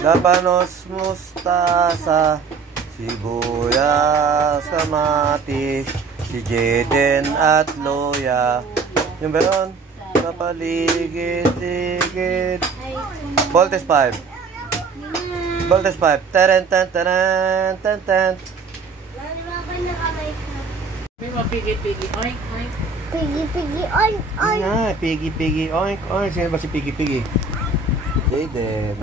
labanos, mustasa, sibuyas, kamatis, si Jaden at Loya. Yung meron, sa paligid-ligid. Voltes 5. Voltes 5. Teren, ten, teren, ten, ten. May mapigi-pigi, oink, oink. Pigi-pigi, oink, oink. Ay, pigi-pigi, oink, oink. Sino ba si pigi-pigi? Jaden.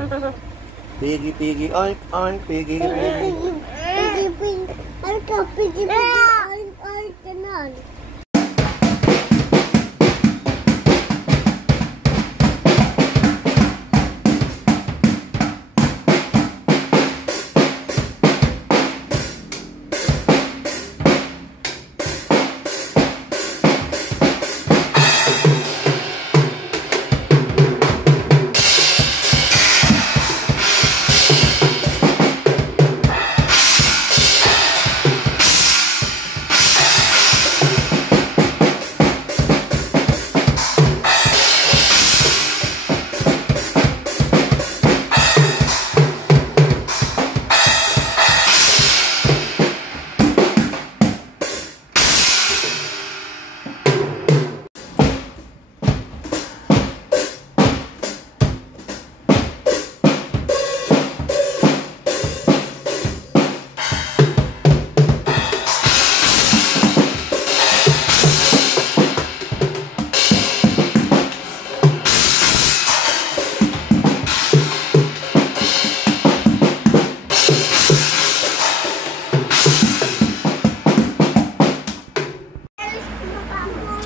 Pigi-pigi, oink, oink. Pigi-pigi. Pigi-pigi. Ano ka? Pigi-pigi, oink, oink. Ganon.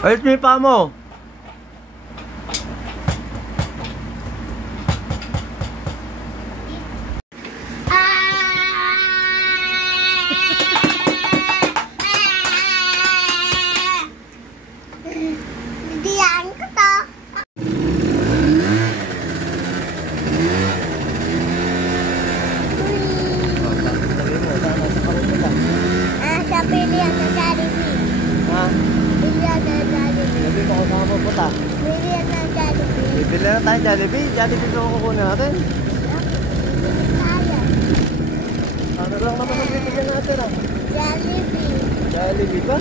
Ayos mo yung paa mo. Diyan ko to. Sa pilihan sa Jollibee. Ha? Pilihan sa Jollibee. Sabi mo kung saan mo puta. Pilihan sa Jollibee. Bibili na tayo Jollibee. Jollibee na kukunin natin. Kaya. Ano lang naman ang bibili natin ah? Jollibee. Jollibee ba?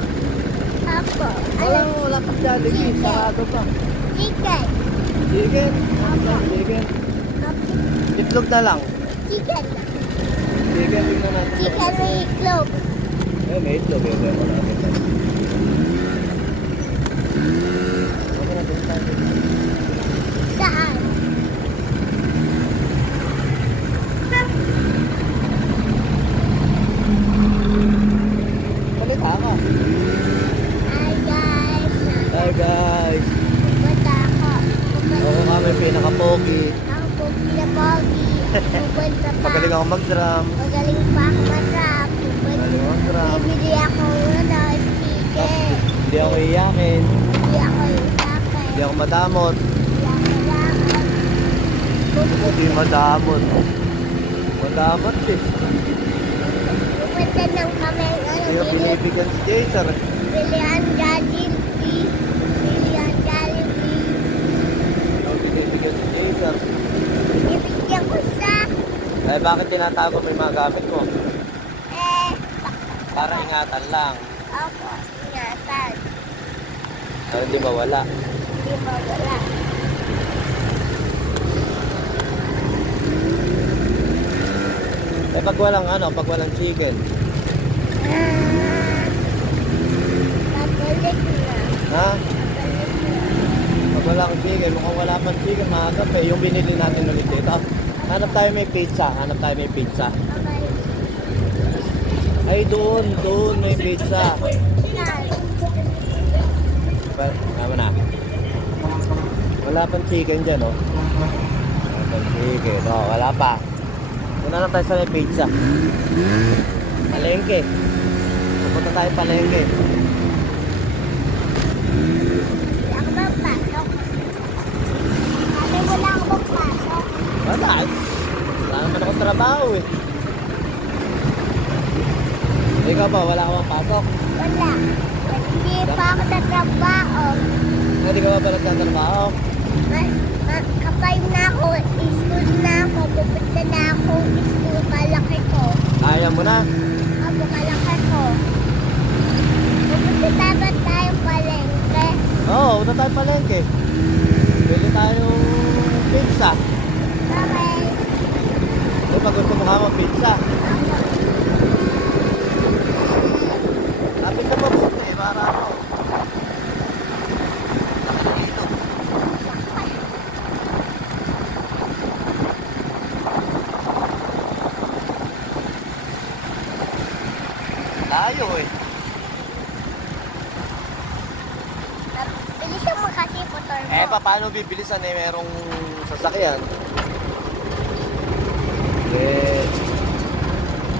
Apo. Wala pa Jollibee. Sarado pa. Chicken. Chicken? Apo. Chicken. Apo. Itlog na lang. Chicken. Chicken tingnan natin. Chicken may itlog. May itlog eh. Meron natin. Saan? Palita ka. Hi guys. Hi guys. Pupunta ako. Ako kami pinaka-pogi. Ako pogi na pogi. Pupunta pa. Magaling ako mag-drum. Magaling pa ako matrap. Magaling ako mag-drum. Bibili ako chicken. Hindi ako iyakin. Hindi ako itakay. Hindi ako madamot. Hindi ako lakad. Hindi madamot. Madamot eh. Pupunta ng kami. Hindi ko binibigyan si Jason. Bilihan Jollibee. Bilihan Jollibee. Hindi ko binibigyan si Jason. Ibigyan ko sa Eh bakit tinatago mo yung mga gamit mo? Para ingatan lang. ako. Ingatan. Para hindi mawala. Hindi mawala. Eh pag walang chicken. Babalik na. Ha? Babalik na. Pag walang chicken, mukhang wala pang chicken, maagap eh. Yung binili natin ulit dito. Hanap tayo may pizza. Babalik. Ay doon may pizza. Tama na. Wala pang chicken dyan, oh. Wala pang chicken. Oh, wala pa. Doon na lang tayo sa may pizza. Palengke. Pupunta tayo palengke. Wala ka bang pasok? Sabi wala ka bang pasok? Wala. Wala naman akong trabaho eh. Ikaw ba, wala ka bang pasok? Wala. Hindi pa ako tatrabaho. Hindi ka ba nagtatrabaho? Kapag na ako, school na ako, pupunta na ako, school, kalaki ko. Ayaw mo na. Ako, kalaki ko. Pupunta dapat tayo palengke. Oo, punta tayo palengke. Bili tayong pizza. Okay. Ano pag gusto mo kama pizza? Lapit na mabuti para ano. Dito. Tayo eh. Bilisan mo kasi motor mo. Paano bibilisan eh? Merong sasakyan.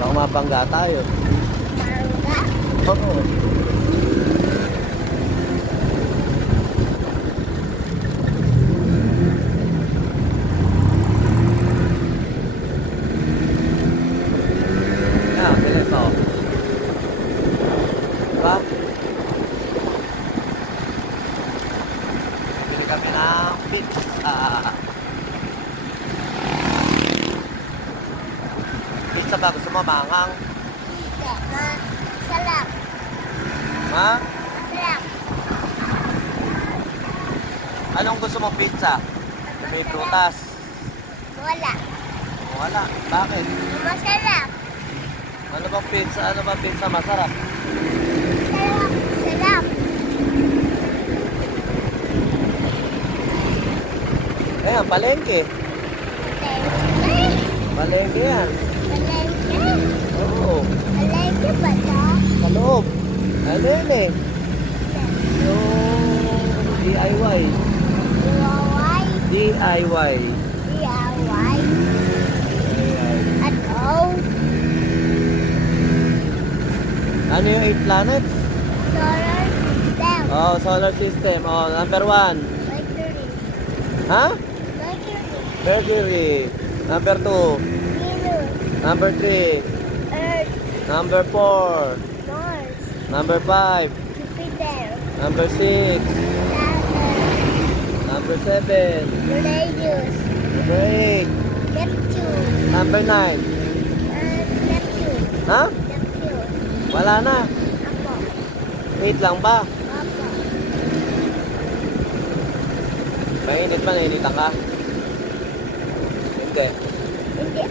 Baka mabangga tayo. Mangga? Oo. Yan, bilis ako. Diba? Bili kami ng pizza. Pizza ba? Gusto mo manghang? Hindi. Masarap. Ha? Masarap. Anong gusto mo pizza? May prutas? Wala. Wala. Bakit? Masarap. Ano bang pizza? Ano bang pizza masarap? Sarap. Sarap. Ayan, palengke. Palengke yan. Palengke? Oo. Palengke ba ito? Sa loob. Ano yun eh? Yung DIY. DIY? DIY. DIY? Ayan. At all? Ano yung 8 planets? Solar system. Oh, solar system. Oh, number 1. Mercury. Ha? Mercury. Mercury. Number 2. Venus. Number 3. Earth. Number 4. Mars. Number 5. Jupiter. Number 6. Saturn. Number 7. Uranus. Number 8. Neptune. Number 9. Neptune. Ha? Neptune. Wala na. Apo. 8 lang ba? Apo. Mainit ba? Nainitan ka? Hindi. Hindi.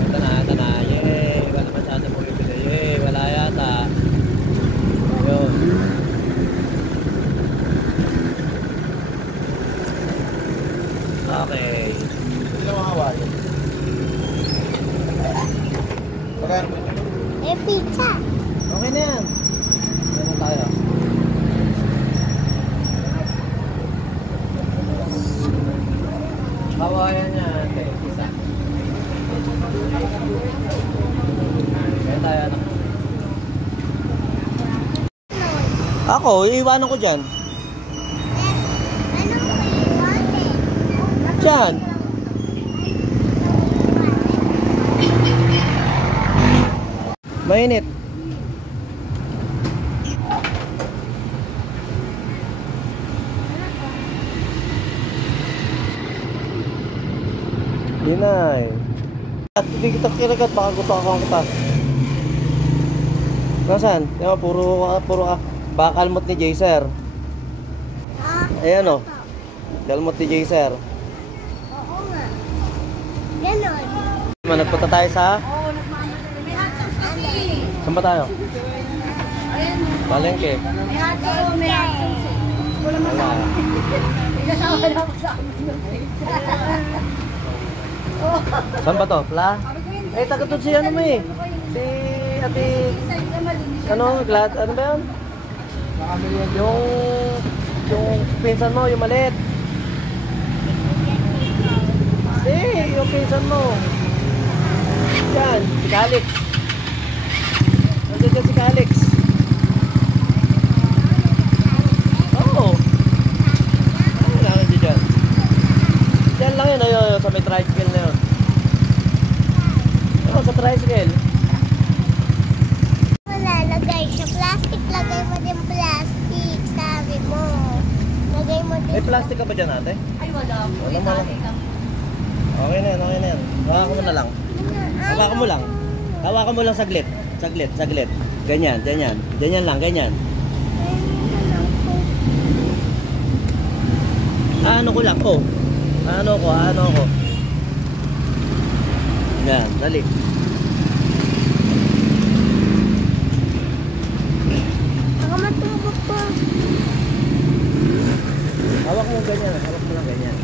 Ito na. Yay! Wala masyado mo bibili. Yay! Wala yata. Yun. Okay. Sino mga kawali? Magkano mo? Eh, pizza. Okay na yan. Ano tayo? Kawayan niya ate. Isa. Kaya tayo anak. Ako, iiwanan ko dyan. Ano mo iwanin? Dyan. Mainit. Dinay. At hindi kita kiragat, baka gutakang kita. Nasaan? Diba, puro bakalmot ni Jaser. Ayan o. Kalmot ni Jaser. Oo nga. Ganon. Nagpunta tayo sa... May hot sauce kasi. Saan ba tayo? Palengke. May hot sauce. May hot sauce. Wala Wala. Kasama na ako sa amin. Saan ba to? Pla? Eh, taga to si ano mo eh. Si ate... Ano? Glad? Ano ba yun? Yung pinsan mo, yung maliit. Yung pinsan mo. Yan, si Calix. Nandiyan dyan si Calix. Oo. sa may tricycle na yun. Ewan sa tricycle. Wala, lagay sa plastic. Lagay mo din plastic. Sabi mo. Lagay mo din. May plastic ka ba dyan ate? Ay, wala. Wala mo lang. Okay na yan, okay na yan. Hawakan mo na lang. Hawakan mo lang. Hawakan mo lang saglit. Saglit, saglit. Ganyan, ganyan. Ganyan lang, ganyan. Ano ko lang, oh. Ano ko. Yan, dali. Baka matubok po. Hawak mo ganyan, hawak mo lang ganyan.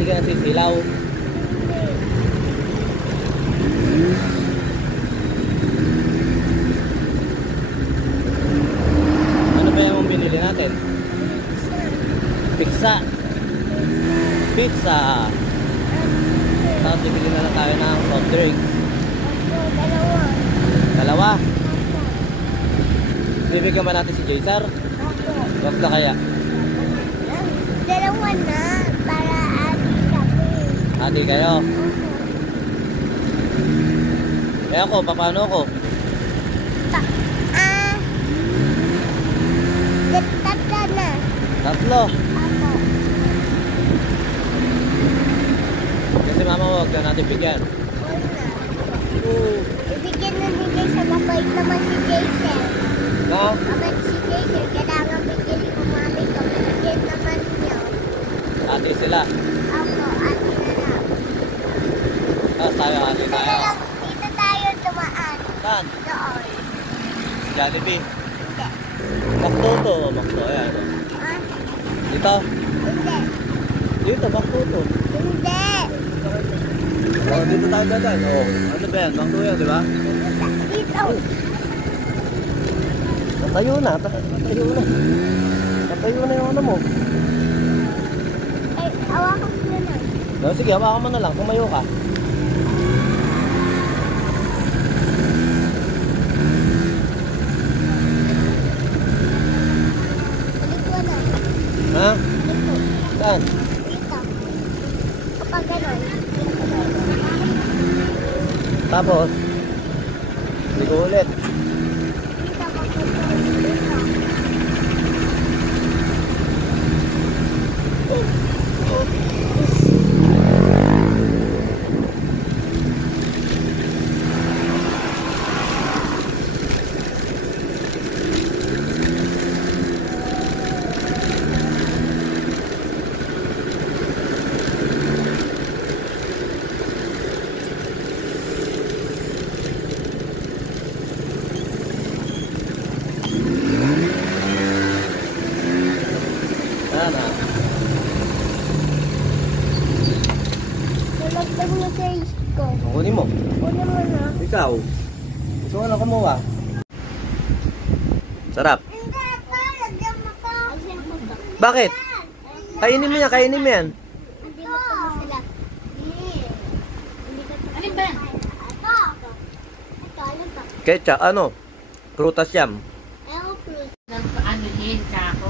Hindi ka na sisilaw. Ano ba yung binili natin? Pizza. Pizza. Tapos bibili na lang tayo ng soft drinks. Dalawa. Dalawa. Bibigyan ba natin si Jaysar? Wag na kaya. Dalawa na. Para ati kami. Ate kayo. Kaya ako, paano ako? Tatlo na. Tatlo. Ako. Kasi mama wag na natin bigyan. Una. Oo. Ibigyan na bigay sa mabait naman si Jason. No? Mabait si Jason. Kailangan bigyan ko mami ko. Bigyan naman niyo. Ate sila. Ako. Ate na lang. Tapos tayo, ate tayo. Dito tayo dumaan. Saan? Doon. Jollibee. Maktoto. Makto. Ayan. Ah? Dito. Hindi. Dito, Maktoto. Hindi. Oh, dito tayo dadan. Oh, ano ba yan? Makto yan, di ba? Dito. Tayo na. Tayo na. Tayo na yung ano mo. Ay, awakan mo na lang. No, sige, hawakan mo na lang. Tumayo ka. Dito na. Ha? Dito. Saan? Dito. Kapag gano'n. Tapos? Hindi ko ulit. Dito kapag gano'n. Dito. Ayan na. Nalagdag mo sa ko. Kunin mo. Kunin mo na. Ikaw. Gusto ko na kumuha. Sarap. Hindi ako. Lagyan mo to. Bakit? Kainin mo yan, kainin mo yan. Hindi mo to sila. Hindi ka to. Alin ba? Ito. Ito. Ano to? Ketchup, ano? Prutas yam. Ewan fruit. Ano din, kako.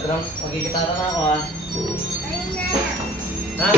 drums. Magkikitara na ako, ha? Ayun na. Ha?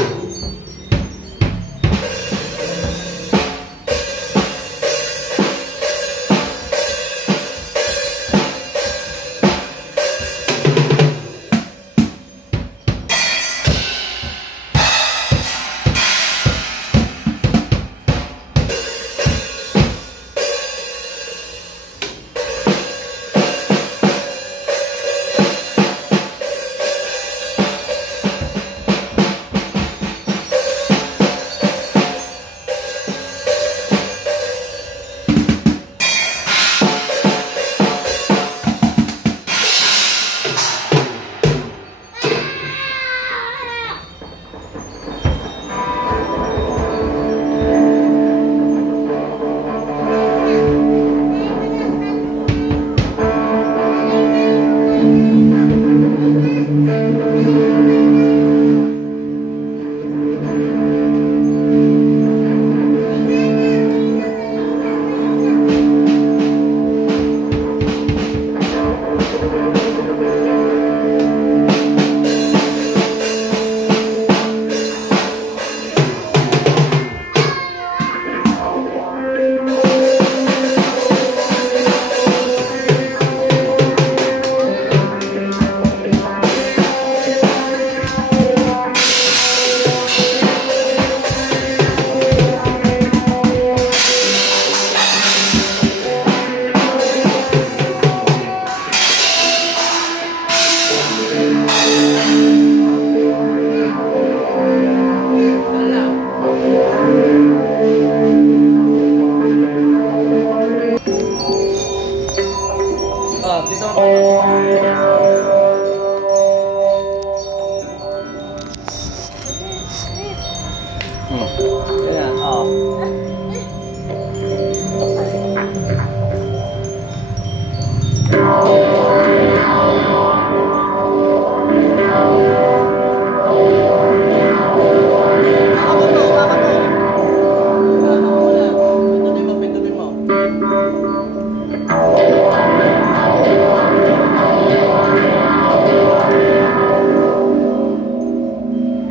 Ayan, pindutin mo.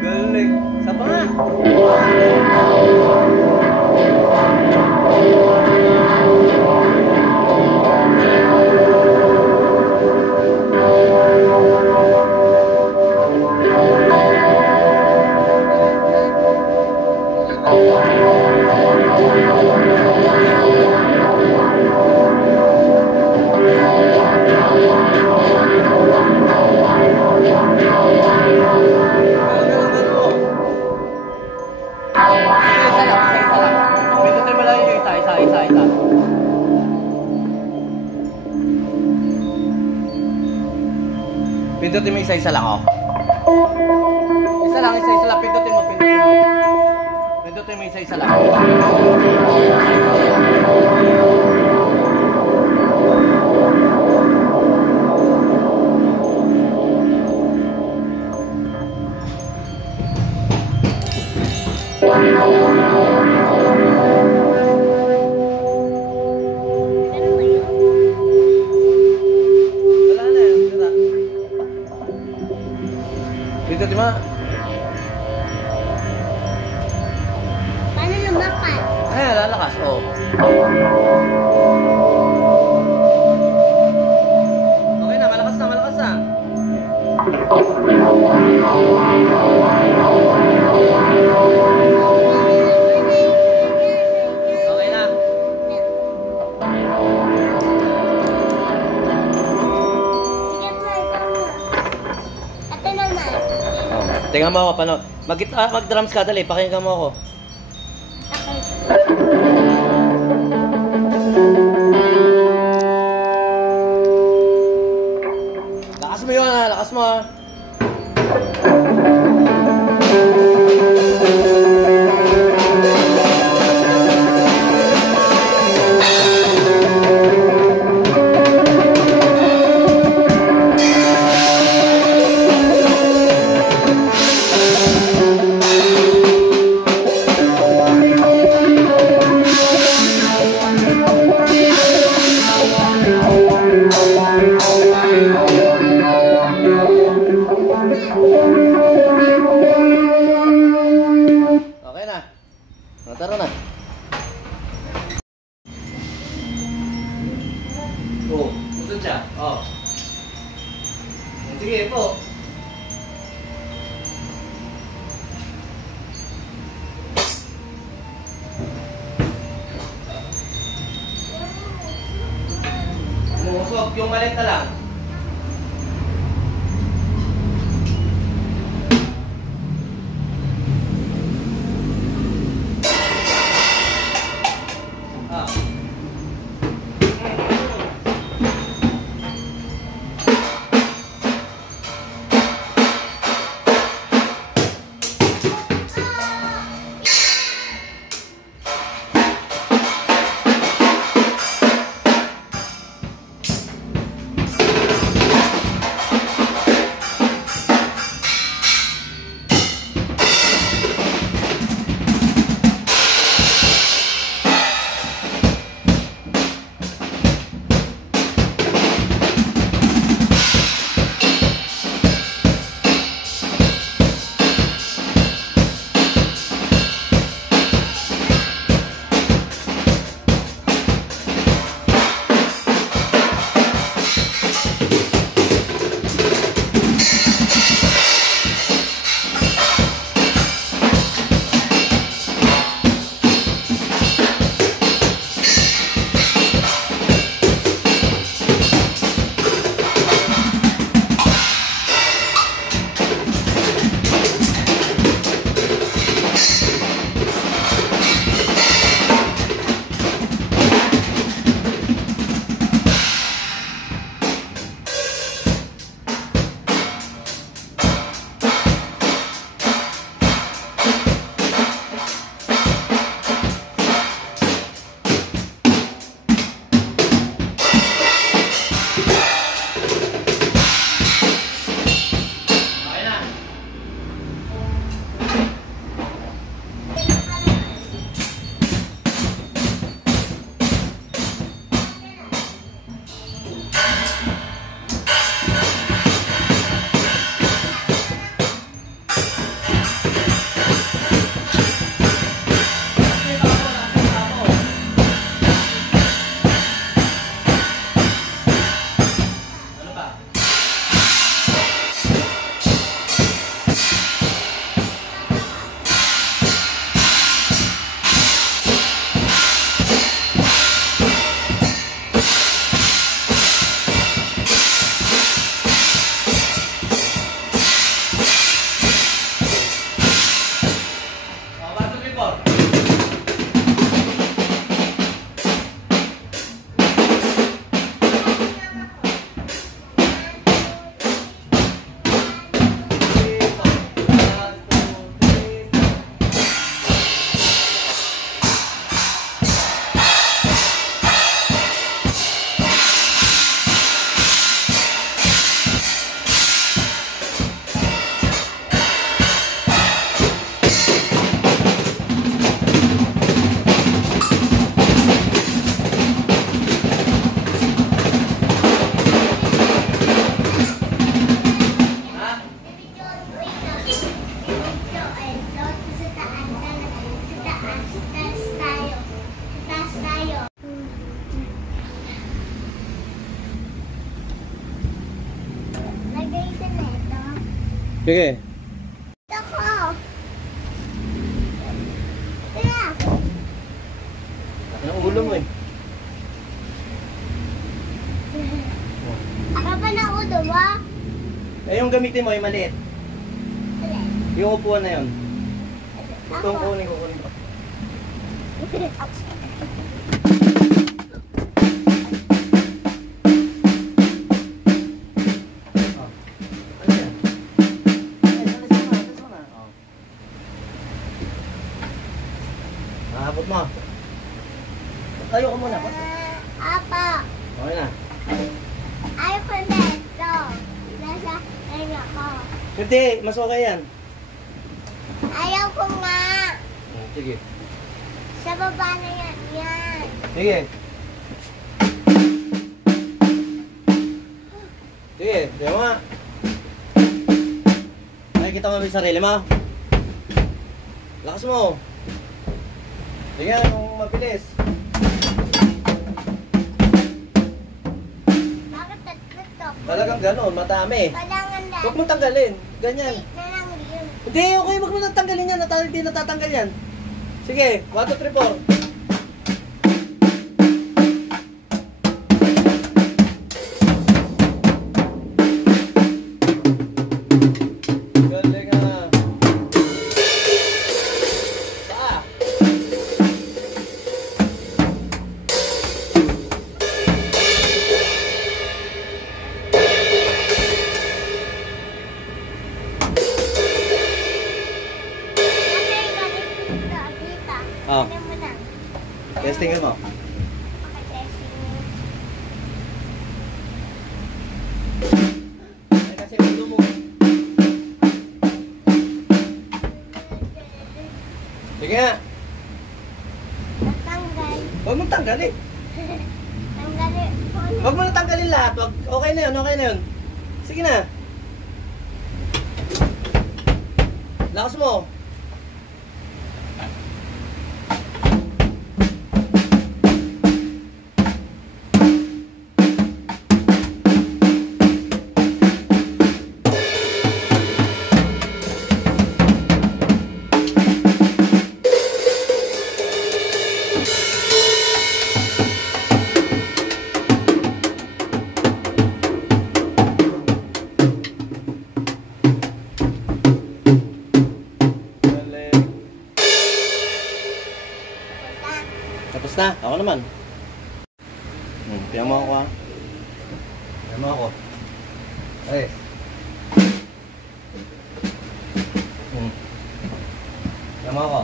Galing. Sa pa nga. Isa. Pindutin mo isa-isa lang, oh. Isa lang. Pindutin mo. Pindutin mo isa-isa lang. Pindutin mo. Paano lumakas? Ayan, lalakas, oh. Okay na, malakas na. Okay na. Ito naman. Tingnan mo ako, panood. Mag-drums ka, dali. Pakinggan mo ako. Lakas mo yun, ha? Lakas mo, ha? Tara na. Oh, usod siya. Oh. Sige po. Umusok, yung malit na lang. Ah. Sige. Ako. Kaya. Ang ulo mo eh. Ako pa na ulo mo? Eh, yung gamitin mo ay maliit. Yung upuan na yun. Itong Ako. kunin ko. Ano yan? Alis mo na. Oh. Nakabot mo. Tayo ka muna. Apa. Okay na. Ayaw ko na ito. Nasa kanya ko. Hindi, mas okay yan. Ayaw ko nga. Sige. Sa baba na yan. Yan. Sige. Sige, tingnan mo nga. Nakikita mo ba yung sarili mo? Lakas mo. Tingnan kung mabilis. Bakit tatlo to? Talagang gano'n, madami. Kailangan lang. Huwag mo tanggalin. Ganyan. Na lang yun. Hindi, okay, huwag mo nang tanggalin yan. Hindi natatanggal yan. Sige, 1, 2, 3, 4. Galing ah. Pa. Kasi galit dito, Agita. Oh. Ano mo na? Testingin mo. Pakitesting mo. Ay, kasi ulo mo. Sige nga. Tatanggal. Huwag mong tanggalin. Tanggalin. Huwag mo na tanggalin lahat. Wag, okay na yun, okay na yun. Sige na. Lakas mo. Galing. Tapos na. Ako naman. Tingnan mo ako ha. Tingnan mo ako. Ay. Tingnan mo ako.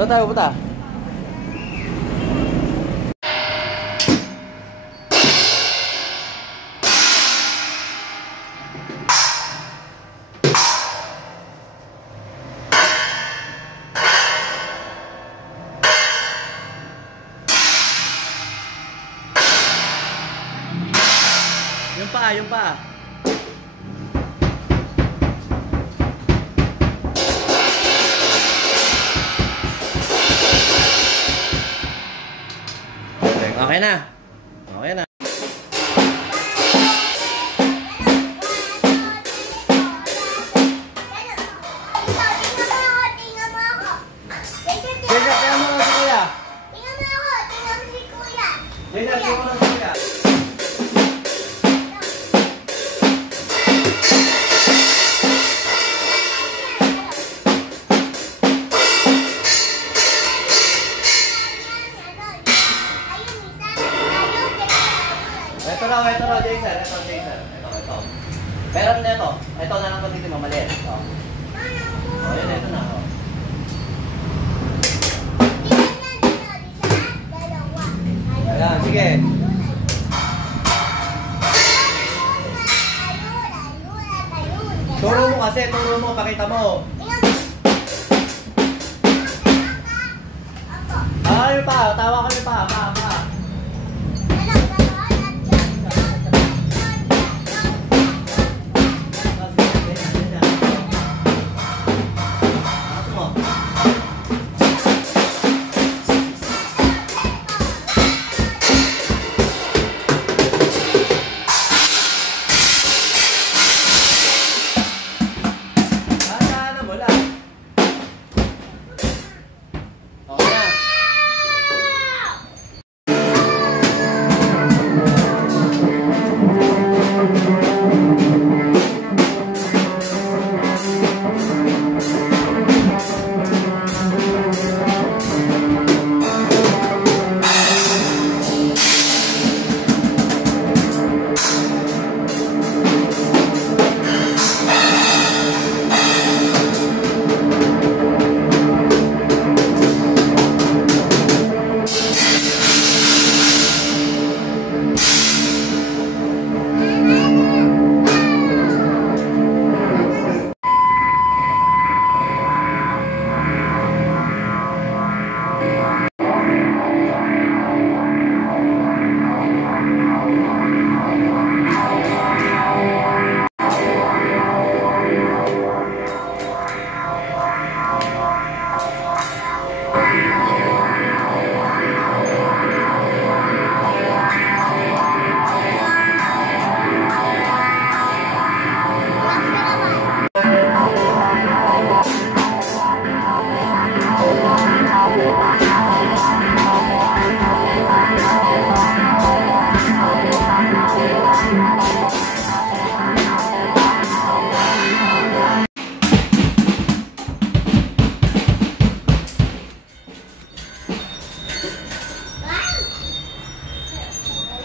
Doon tayo pupunta. Yung pa. Okay na. Okay na. Jason, kaya mo si Kuya. Jason, kaya mo si Kuya. Ito raw, Jason. Ito. Pero ito. Ito na lang pagkiti mo, maliit. Ito. Oh, yun, ito na. Oh. Ayan, sige. Turo mo kasi, pakita mo. Yun pa, tawa kami pa.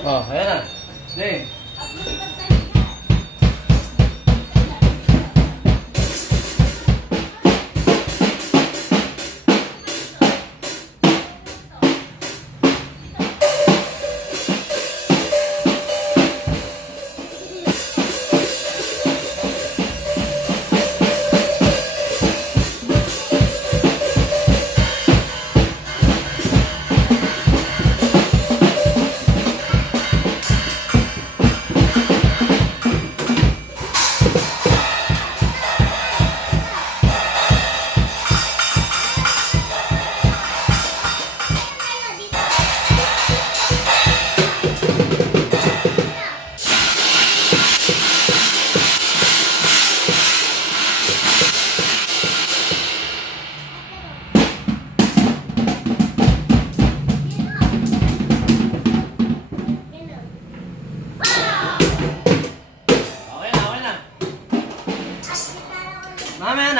Oh, ayan na. Ding.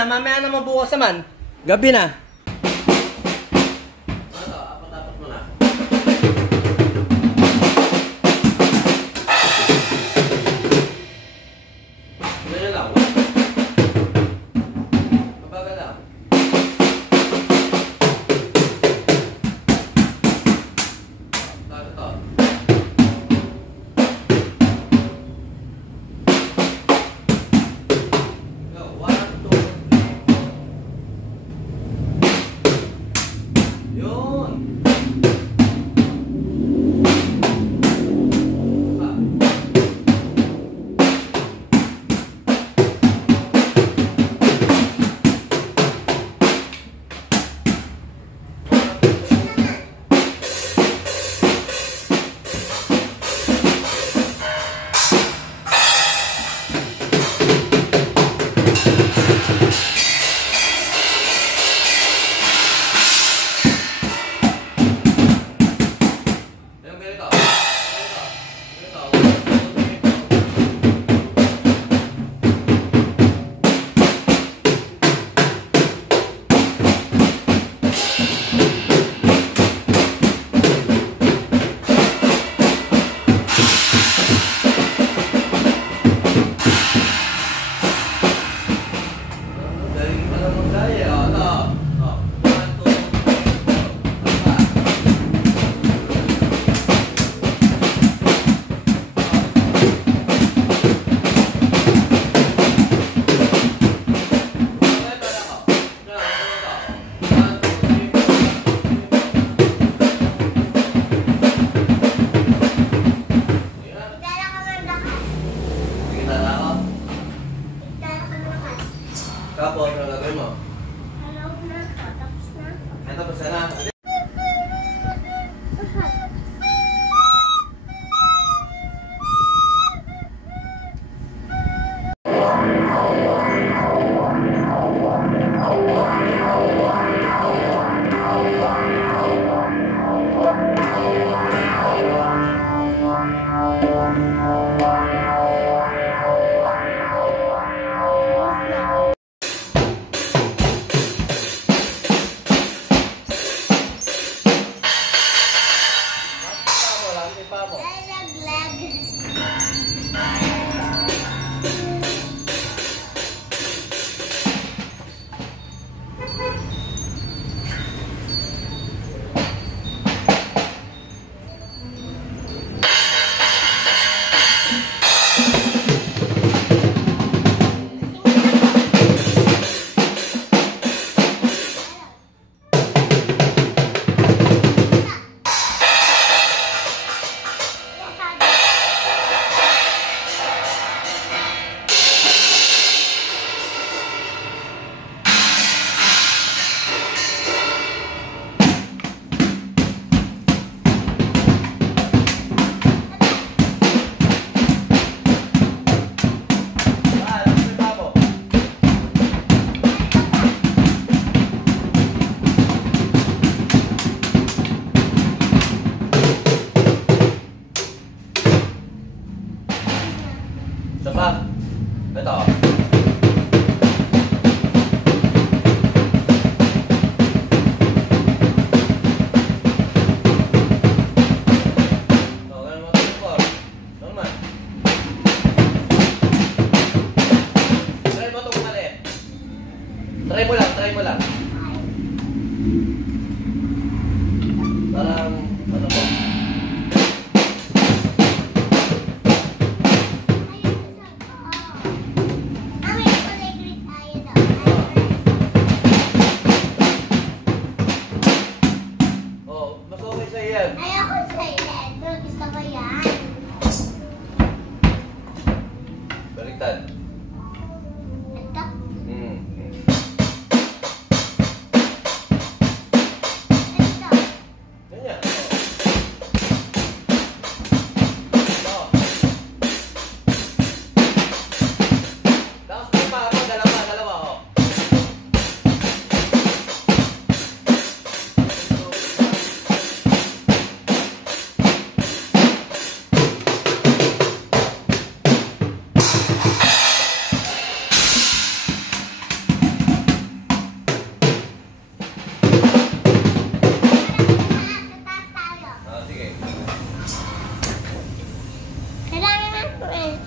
Mamaya na mabukas naman. Gabi na. Ano, apat-apat mo na. Ganyan lang. Mabagal lang. Ito. Go, 1, 2.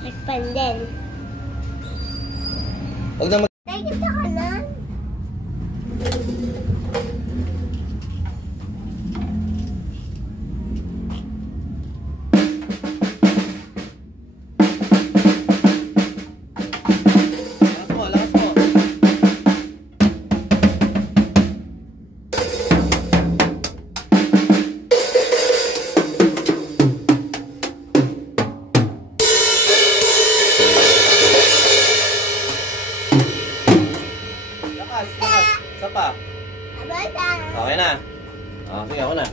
Nagpandin. Huwag na mag... Nakikita ka na? Lakas mo, lakas mo. Lakas, lakas. Isa pa. Abata. Okay na. Sige, ako na.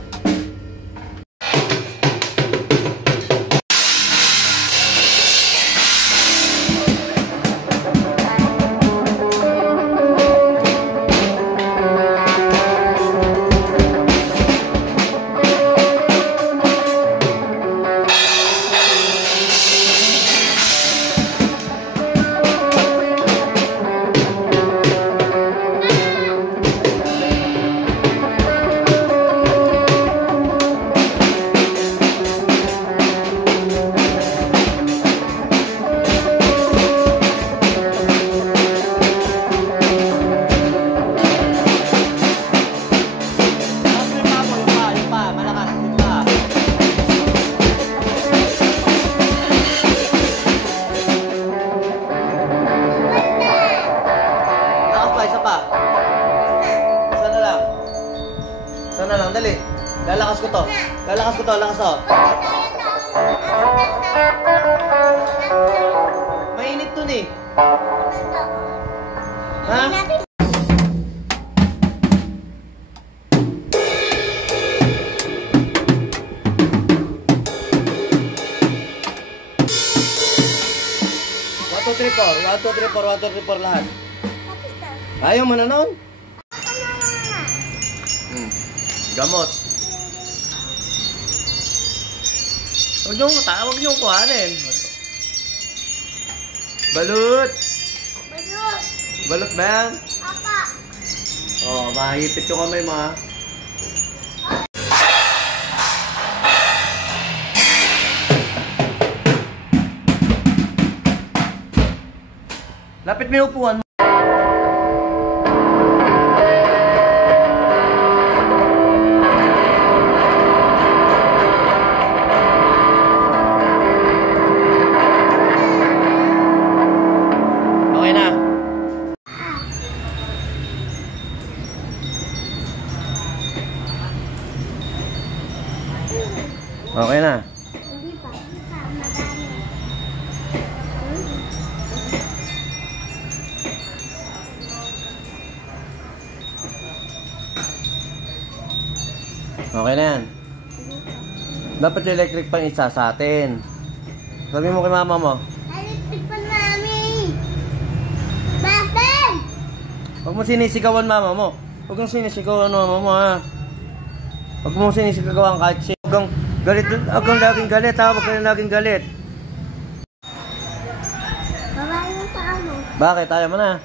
Yung pa, malakas, yung pa. Lakas pa, isa pa. Isa na lang. Isa na lang, dali. Lalakas ko to. Lalakas ko to, lakas to. Mainit dun eh. Ha? One, two, three, four. 1, 2, 3, 4. 1, 2, 3, 4 lahat. Ayaw mo na nun? Gamot. Huwag niyong kuhanin. Balut. Balot. Balot ba yan? Papa. Oh, mahihipit yung kamay mo ha. Lapit mo yung upuan mo. Okay na. Okay na. Hindi pa. Madami. Okay na yan. Dapat yung electric pan isa sa atin. Sabi mo kay mama mo. Electric pa namin. Bakit? Huwag mo sinisigawan mama mo. Huwag mong sinisigawan mama mo ha. Huwag mong sinisigawan kahit siya. Huwag kang galit. Huwag kang laging galit ha. Huwag kang laging galit. Babae mo pa ako. Bakit? Ayaw mo na.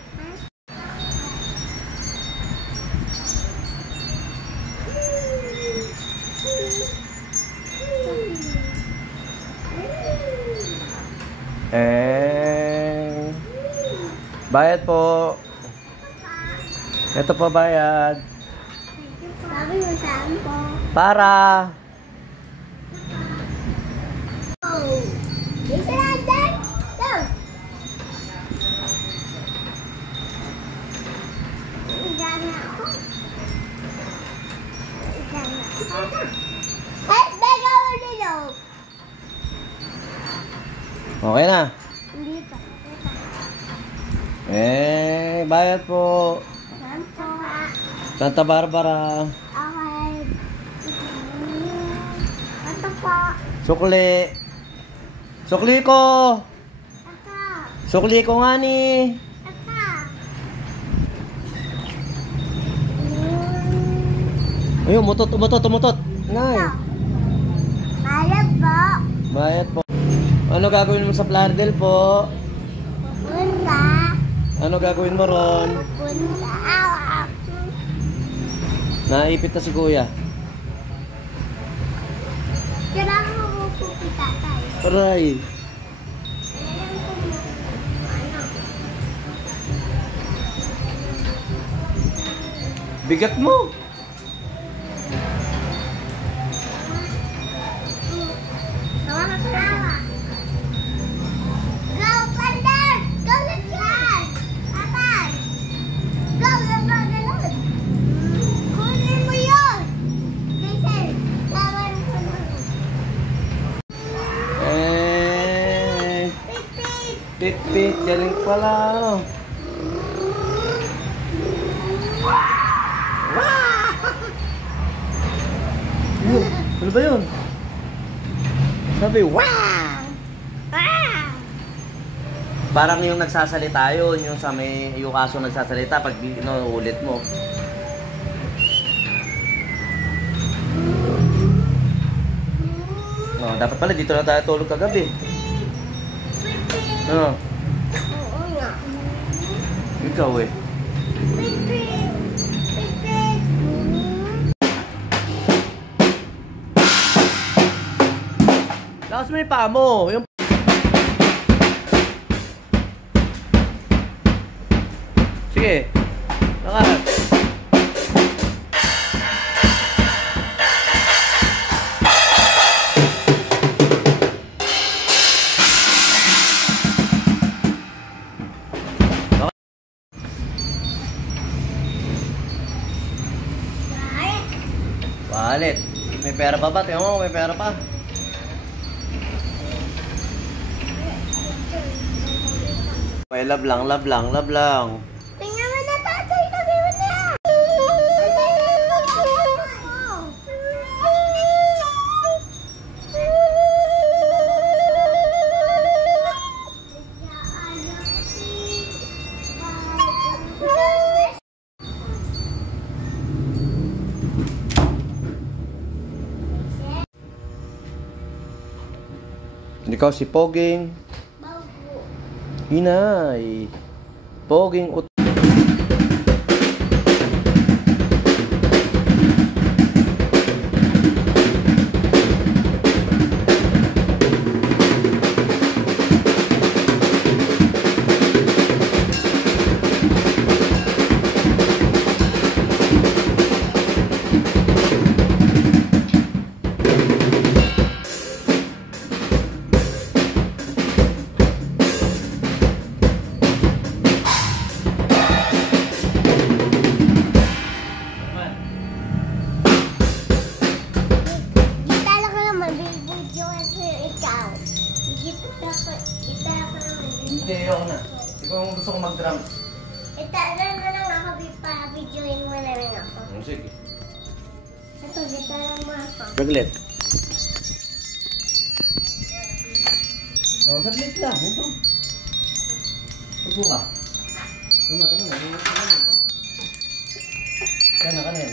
Bayad po. Ito po bayad. Sabi mo saan po? Para. Oh. Isa lang din. Go. Isa na ako. Isa na ako. Hey, bega mo dito. Okay na. Hindi pa. Bayad po. Saan po? Santa Barbara. Okay. Ito po. Sukli. Sukli ko. Ito. Sukli ko nga ni. Ito. Ayun, umutot. Nay. Bayad po. Bayad po. Ano gagawin mo sa Plardel po? Pupunta. Ano gagawin mo ron? Pupunta ako. Naipit na si kuya. Kailangan mo pupunta tayo. Aray. Bigat mo. Tawa ka tawa. Go, Thunder! Go, let's run! Papa! Go, let's run, galon! Kunin mo yun! Jason, lawan ko na. Pit-pit! Pit-pit, galing pala. Yun, ano ba yun? Sabi, wow! Parang yung nagsasalita yun, yung sa may yung kaso nagsasalita pag ulit mo. Oh, dapat pala dito na tayo tulog kagabi. Ano? Oo nga. Ikaw eh. Pit-pit! Pit-pit! Lakas mo yung paa mo. Yung... Sige. Lakas. Wallet. May pera pa ba? Tingnan mo, may pera pa. May love lang, love lang, love lang. Tingnan mo na tatay, sabi mo na. Ikaw si Poging. Hinay. Poging ut... Hindi, ayoko na. Ikaw ang gusto ko mag-drums. Italan mo lang ako, pa-videoin mo na rin ako. Sige. Ito, italan mo ako. Saglit. Oh, saglit lang. Ito. Upo ka. Tama. Yan, kanin.